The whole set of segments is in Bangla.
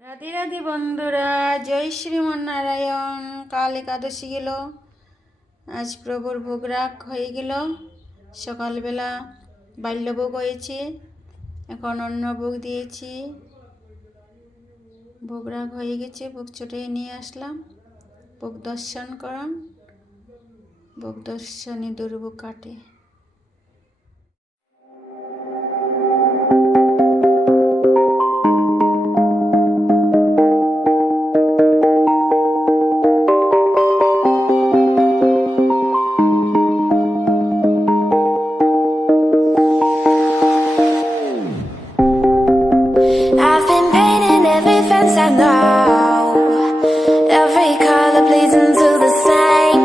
রাধে রাধে বন্ধুরা, জয় শ্রীমন্নারায়ণ। কাল একাদশী গেল, আজ প্রভুর ভোগ রাগ হয়ে গেল। সকালবেলা বাল্যভোগ হয়েছে, এখন অন্য ভোগ দিয়েছি। ভোগ রাগ হয়ে গেছে, ভোগ চটিয়ে নিয়ে আসলাম। ভোগ দর্শন করান, ভোগ দর্শনে দুর্ভোগ কাটে। I've been painting every fence I know. Every color bleeds into the same.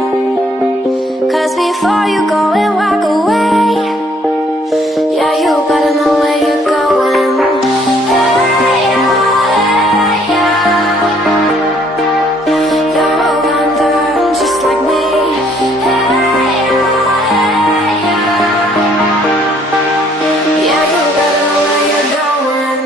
'Cause before you go and walk away, yeah, you better know where you're going. Hey, yeah, yeah. You're a wanderer just like me. Hey, yeah, yeah. Yeah, you better know where you're going.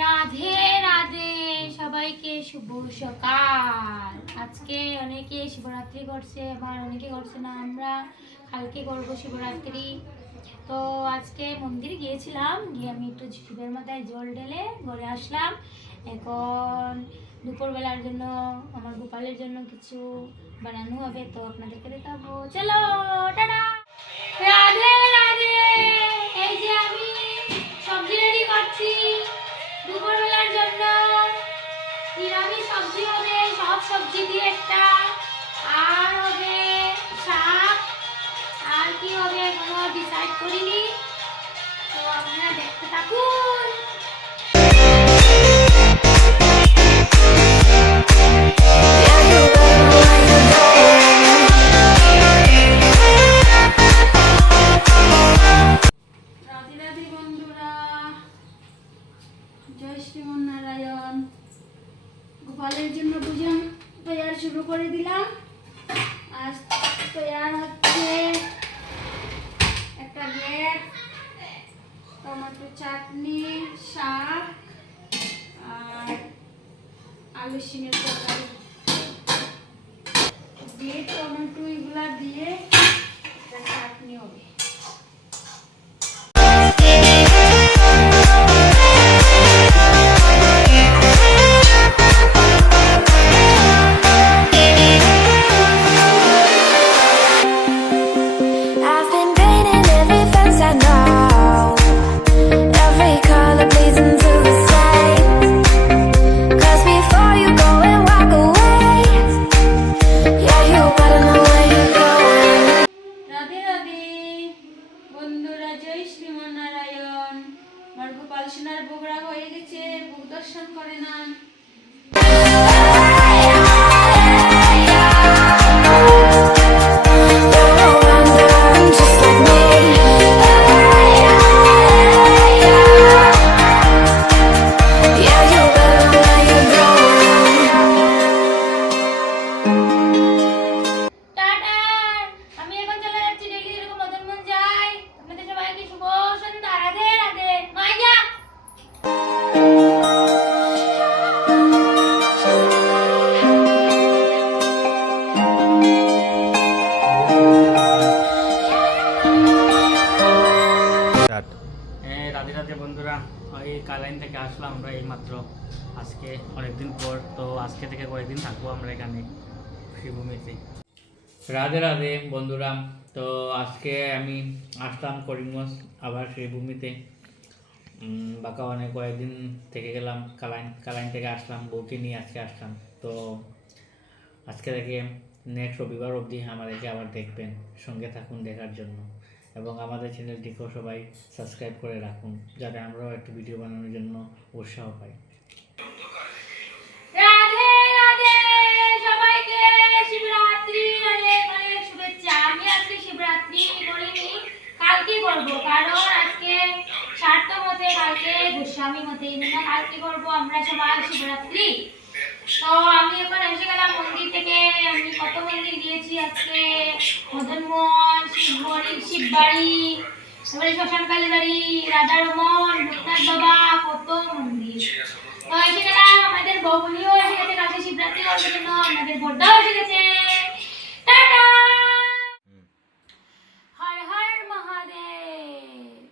Radhe Radhe, সবাইকে শুভ সকাল। আজকে অনেকে শিবরাত্রি করছে, আবার অনেকে করছে না। আমরা কালকে করবো শিবরাত্রি। তো আজকে মন্দিরে গিয়েছিলাম, গিয়ে আমি একটু শিবের মাথায় জল ঢেলে ঘরে আসলাম। এখন দুপুরবেলার জন্য আমার গোপালের জন্য কিছু বানানো হবে, তো আপনাদেরকে দেখাবো। চলো, টাটা। রাধে রাধে, এই যে আমি সবজি রেডি করছি দুপুরবেলার জন্য। নিরামিষ সবজি হবে, সব সবজি দিয়ে একটা, আর হবে শাক, আর কি হবে এখনো ডিসাইড করিনি। তো আপনারা দেখতে থাকুন। Yeah, you better know where you're going. Radhe Radhe বন্ধুরা, জয় শ্রীমন্নারায়ণ। গোপালের জন্য পূজা তৈয়ার শুরু করে দিলাম। আজ তৈয়ার হচ্ছে একটা গেট, টমেটো চাটনি, শাক আর আলু সিমের তরকারি। বিট টমেটো এগুলা দিয়ে একটা চাটনি হবে। I've been painting every fence I know. Every color bleeds into the same. 'Cause before you go and walk away, yeah, you better know where you're going. Radhe Radhe বন্ধুরা, জয় শ্রীমন্নারায়ণ। আমার গোপাল সোনার ভোগ রাগ হয়ে গেছে, ভোগ দর্শন করে না। You're a wanderer just like me. Yeah, you better know where you're going. Tata, আমি এখন চলে যাচ্ছি। ডেইলি এরকম মদনমোহন যাই। আপনাদের সবাইকে শুভ সন্ধ্যা। রাধে রাধে, মাইয়া। রাধে রাধে বন্ধুরা, এই কালাইন থেকে আসলাম আমরা এইমাত্র। আজকে অনেকদিন পর, তো আজকে থেকে কয়েকদিন থাকবো আমরা এখানে শ্রীভূমিতে। রাধে রাধে বন্ধুরা, তো আজকে আমি আসলাম করিমগঞ্জ, আবার শ্রীভূমিতে। বাঁকা অনেক কয়েকদিন থেকে গেলাম কালাইন থেকে আসলাম, বউকে নিয়ে আজকে আসলাম। তো আজকে থেকে নেক্সট রবিবার অবধি আমাদেরকে আবার দেখবেন, সঙ্গে থাকুন দেখার জন্য। এবং আমাদের চ্যানেলটিকেও সবাই সাবস্ক্রাইব করে রাখুন, যাতে আমরাও একটু ভিডিও বানানোর জন্য উৎসাহ পাই। রাধে রাধে, সবাইকে শিবরাত্রির অনেক অনেক শুভেচ্ছা। আমি আজকে শিবরাত্রি করিনি, কালকে করবো, কারণ আজকে শার্ত মতে, কালকে গোস্বামী মতে, কালকে করবো আমরা সবাই শিবরাত্রি। তো আমি এখন এসে গেলাম মন্দির থেকে। আমি কত মন্দির গিয়েছি আজকে, মদনমোহন, শিববাড়ি, তারপরে শ্মশান কালী বাড়ি, রাধারমন, লোকনাথ বাবা, কত মন্দির। তো এসে গেলাম, আমাদের বৌমনিও এসে গেছে, কালকে শিবরাত্রি হওয়ার জন্য আমাদের বড়দাও এসে গেছে। টাটা। হর হর মহাদেব।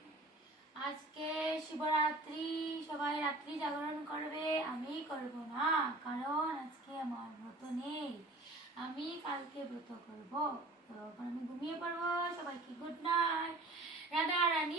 আজকে শিবরাত্রি, সবাই রাত্রি জাগরণ করবে, আমি করব না, কারণ আজকে আমার ব্রত নেই, আমি কালকে ব্রত করব। তো এখন আমি ঘুমিয়ে পড়বো। সবাইকে গুড নাইট। রাধা রানী